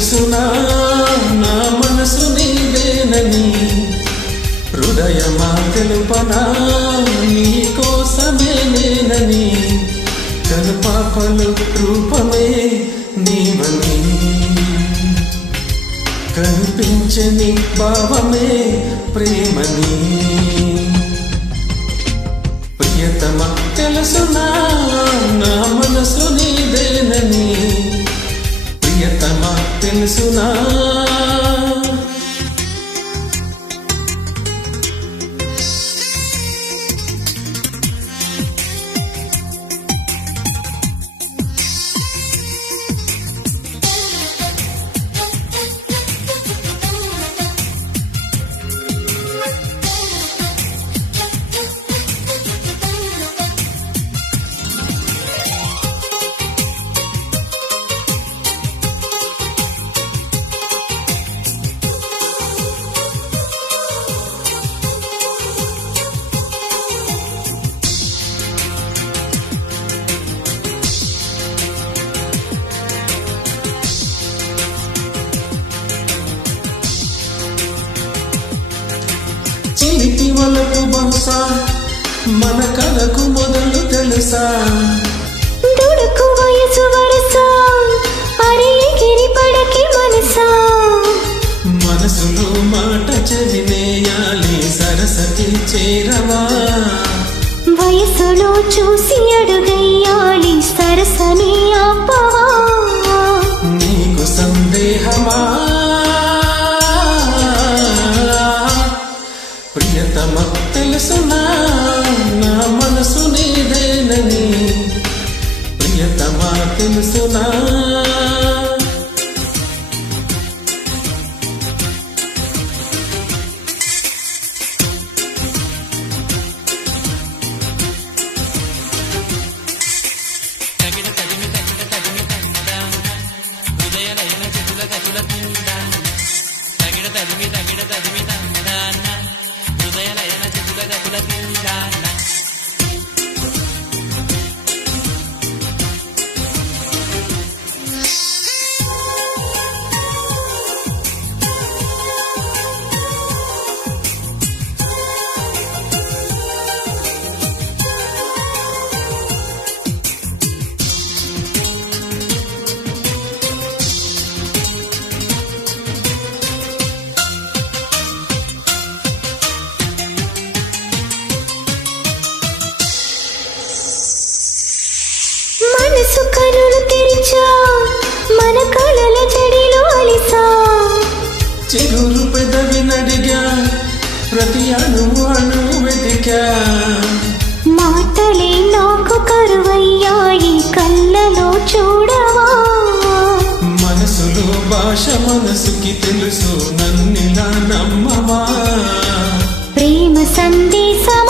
తెలుసునా నా మనసు నీదేనని, హృదయమా తెలుపనా నీ కోసమే నేనని, కనుపాపలు రూపమే నీవని, కనిపించని భావమే ప్రేమని. ప్రియతమా తెలుసునా నా మనసు నీదేనని, ప్రియతమా తెలుసునా. చిలిపి వలకు బహుశా మన కథకు మొదలు తెలుసా, దుడుకు వయసు వరస అరే గిరిపడకి మనసా, మనసులో మాట చదివేయాలి సరసకి చేరవా, వయసులో చూసి అడుగయ్యాలి సరసని ఆపవా. నీకు సందేహమా ప్రియతమా తెలుసునా నా మనసు నీదేనని, ప్రియతమా తెలుసునా. మనసు కనులు తెరిచా మన కలల జడిలో అలిసా, చిగురు పెదవి నడిగా ప్రతి అణువు అణువు వెతికా, మాటలే నాకు కరువయ్యాయి కళ్ళలో చూడవా. మనసులో భాష మనసుకి తెలుసు నన్నిలా నమ్మవా, ప్రేమ సందేశమా